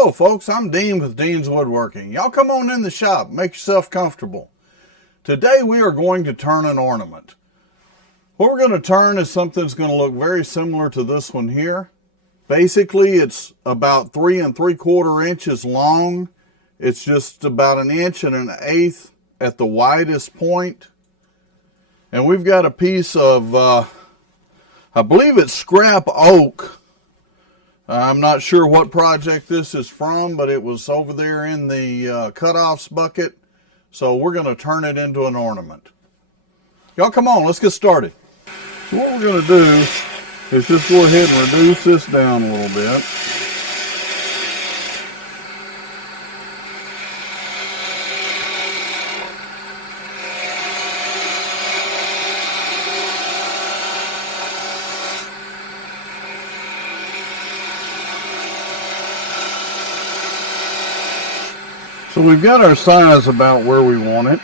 Hello folks, I'm Dean with Dean's Woodworking. Y'all come on in the shop, make yourself comfortable. Today we are going to turn an ornament. What we're going to turn is something that's going to look very similar to this one here. Basically it's about 3 3/4 inches long. It's just about 1 1/8 at the widest point. And we've got a piece of, I believe it's scrap oak. I'm not sure what project this is from, but it was over there in the cut-offs bucket. So we're going to turn it into an ornament. Y'all come on, let's get started. So what we're going to do is just go ahead and reduce this down a little bit. So we've got our size about where we want it,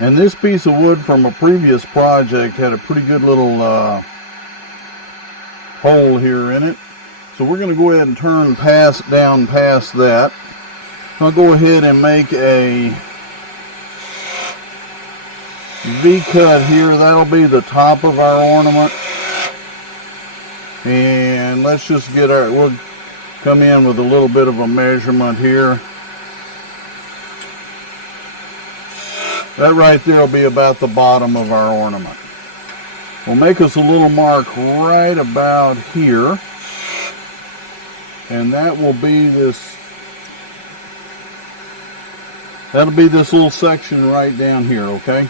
and this piece of wood from a previous project had a pretty good little hole here in it. So we're going to go ahead and turn down past that. I'll go ahead and make a V-cut here. That'll be the top of our ornament. And let's just we'll come in with a little bit of a measurement here. That right there will be about the bottom of our ornament. We'll make us a little mark right about here. And that will be that'll be this little section right down here, okay?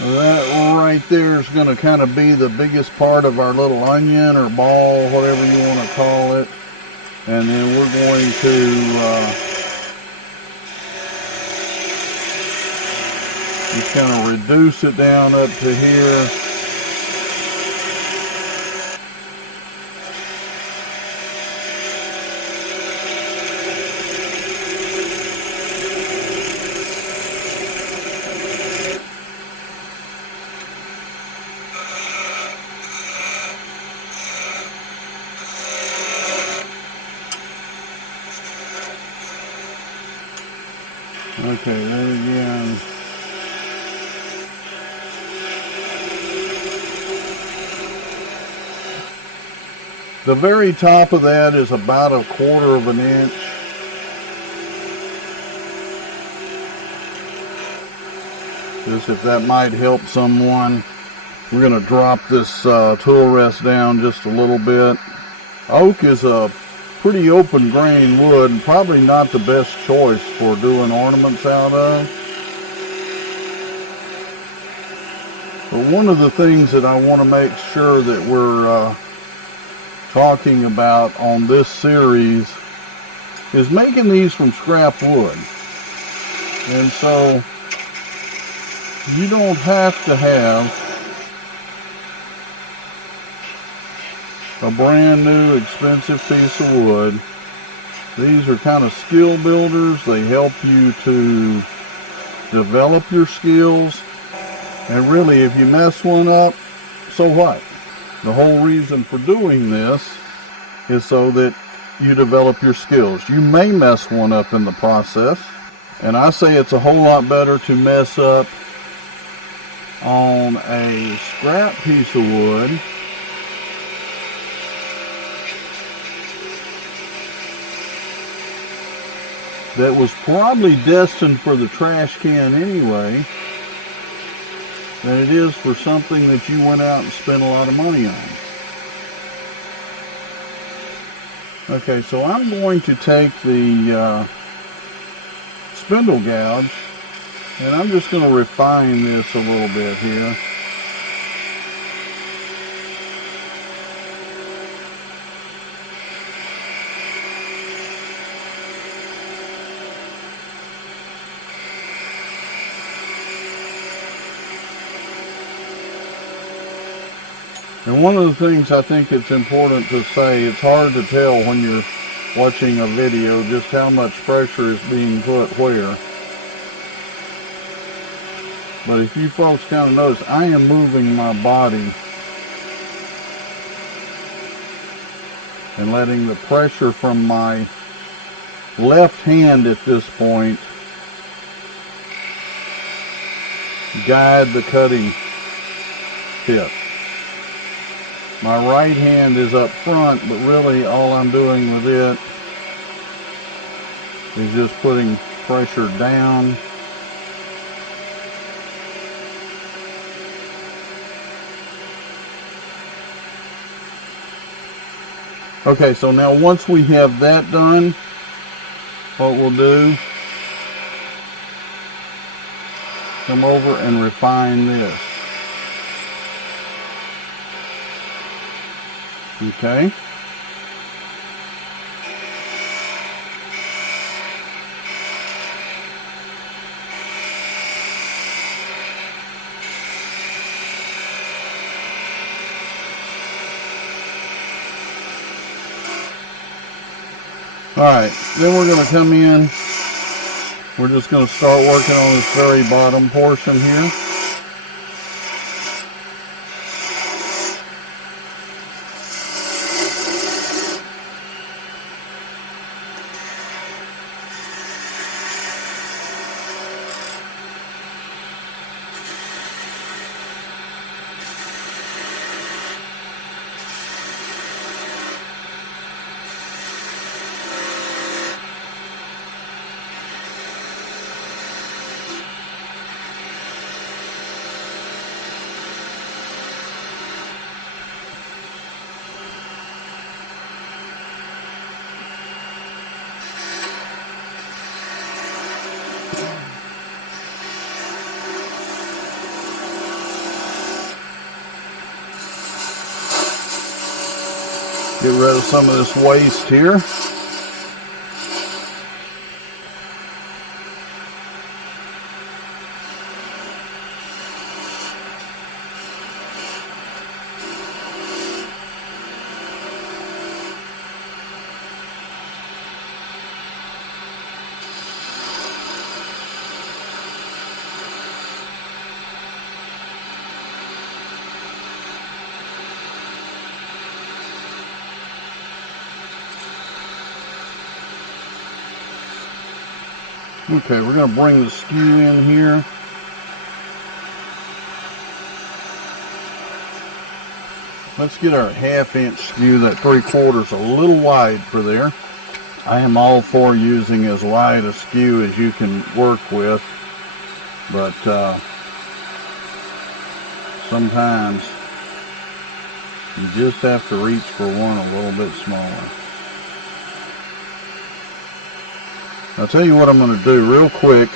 That right there is going to kind of be the biggest part of our little onion or ball, whatever you want to call it. And then we're going to just kind of reduce it down up to here. Okay, there again. The very top of that is about 1/4 inch. Just if that might help someone. We're going to drop this tool rest down just a little bit. Oak is a pretty open grain wood and probably not the best choice for doing ornaments out of. But one of the things that I want to make sure that we're talking about on this series is making these from scrap wood. And so you don't have to have a brand new expensive piece of wood. These are kind of skill builders. They help you to develop your skills. And really, if you mess one up, so what? The whole reason for doing this is so that you develop your skills. You may mess one up in the process, and I say it's a whole lot better to mess up on a scrap piece of wood that was probably destined for the trash can anyway, than it is for something that you went out and spent a lot of money on. Okay, so I'm going to take the spindle gouge and I'm just going to refine this a little bit here. And one of the things I think it's important to say, it's hard to tell when you're watching a video just how much pressure is being put where. But if you folks kind of notice, I am moving my body and letting the pressure from my left hand at this point guide the cutting tip. My right hand is up front, but really all I'm doing with it is just putting pressure down. Okay, so now once we have that done, what we'll do, come over and refine this. Okay. Alright, then we're going to come in, we're just going to start working on this very bottom portion here. Get rid of some of this waste here. Okay, we're going to bring the skew in here. Let's get our 1/2 inch skew, that 3/4 a little wide for there. I am all for using as wide a skew as you can work with, but sometimes you just have to reach for one a little bit smaller. I'll tell you what I'm going to do real quick.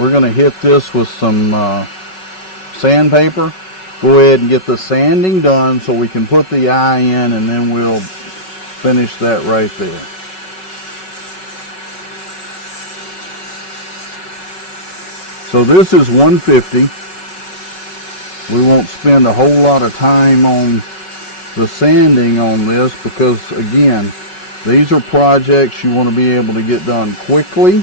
We're going to hit this with some sandpaper. Go ahead and get the sanding done so we can put the eye in, and then we'll finish that right there. So this is 150. We won't spend a whole lot of time on the sanding on this because, again, these are projects you want to be able to get done quickly.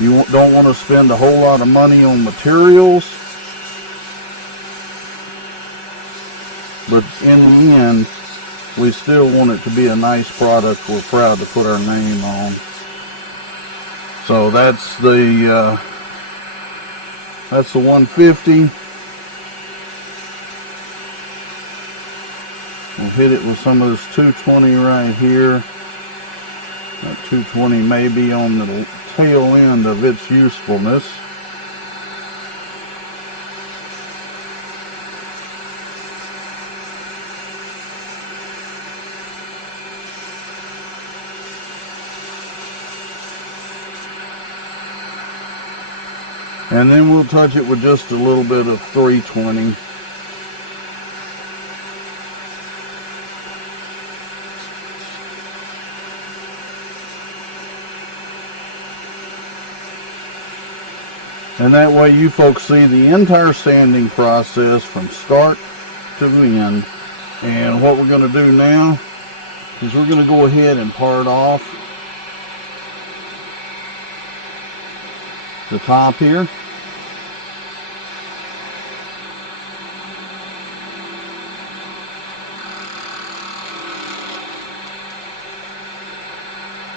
You don't want to spend a whole lot of money on materials. But in the end, we still want it to be a nice product we're proud to put our name on. So that's the 150. We'll hit it with some of this 220 right here. That 220 may be on the tail end of its usefulness. And then we'll touch it with just a little bit of 320. And that way you folks see the entire sanding process from start to end. And what we're going to do now is we're going to go ahead and part off the top here.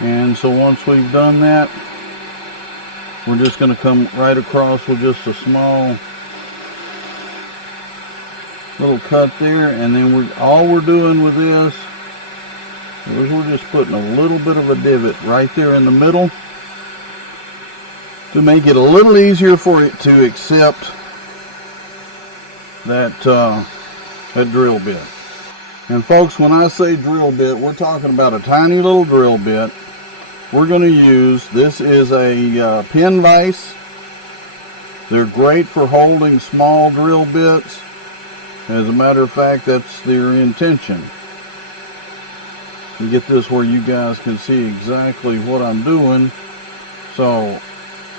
And so once we've done that, we're just going to come right across with just a small little cut there, and then all we're doing with this is we're just putting a little bit of a divot right there in the middle to make it a little easier for it to accept that that drill bit. And folks, when I say drill bit, we're talking about a tiny little drill bit. We're going to use, this is a pin vise. They're great for holding small drill bits. As a matter of fact, that's their intention. To get this where you guys can see exactly what I'm doing. So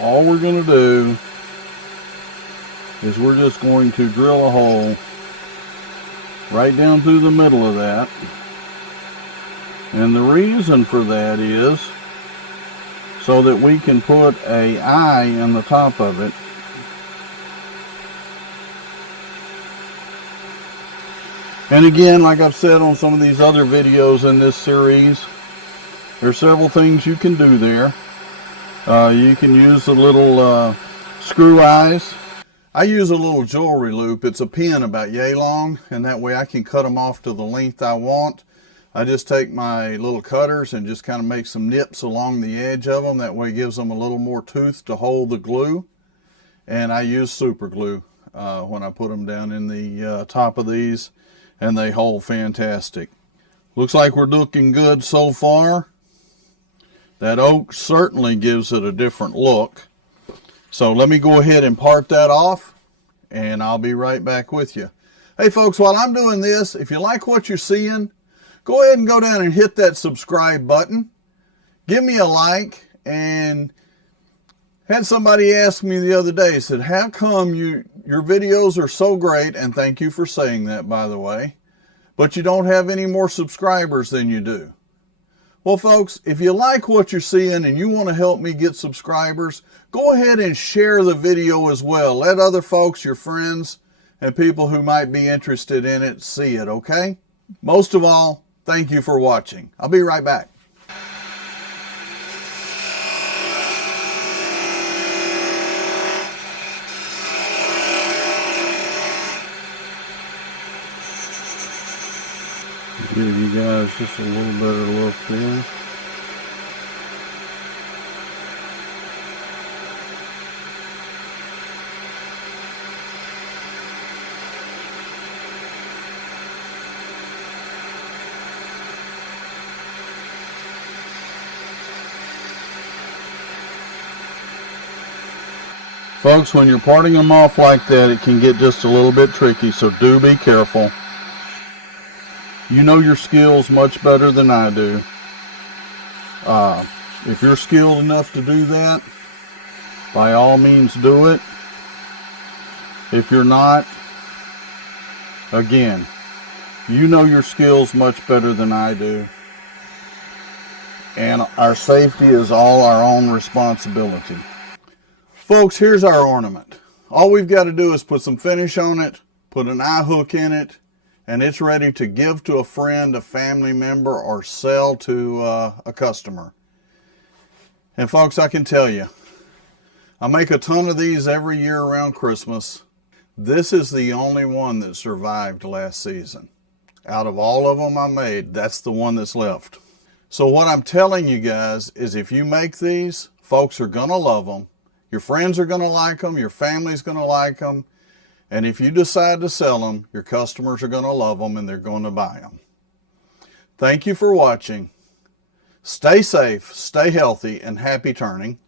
all we're going to do is we're just going to drill a hole right down through the middle of that. And the reason for that is so that we can put an eye in the top of it. And again, like I've said on some of these other videos in this series, there's several things you can do there. You can use the little screw eyes. I use a little jewelry loop. It's a pin about yay long, and that way I can cut them off to the length I want. I just take my little cutters and just kind of make some nips along the edge of them. That way it gives them a little more tooth to hold the glue. And I use super glue when I put them down in the top of these, and they hold fantastic. Looks like we're looking good so far. That oak certainly gives it a different look. So let me go ahead and part that off, and I'll be right back with you. Hey folks, while I'm doing this, if you like what you're seeing, go ahead and go down and hit that subscribe button. Give me a like. And had somebody ask me the other day, said, how come your videos are so great, and thank you for saying that, by the way, but you don't have any more subscribers than you do? Well, folks, if you like what you're seeing and you want to help me get subscribers, go ahead and share the video as well. Let other folks, your friends, and people who might be interested in it see it, okay? Most of all, thank you for watching. I'll be right back. Give you guys just a little better look there. Folks, when you're parting them off like that, it can get just a little bit tricky, so do be careful. You know your skills much better than I do. If you're skilled enough to do that, by all means do it. If you're not, again, you know your skills much better than I do. And our safety is all our own responsibility. Folks, here's our ornament. All we've got to do is put some finish on it, put an eye hook in it, and it's ready to give to a friend, a family member, or sell to a customer. And folks, I can tell you, I make a ton of these every year around Christmas. This is the only one that survived last season. Out of all of them I made, that's the one that's left. So what I'm telling you guys is if you make these, folks are gonna love them. Your friends are gonna like them, your family's gonna like them. And if you decide to sell them, your customers are going to love them and they're going to buy them. Thank you for watching. Stay safe, stay healthy, and happy turning.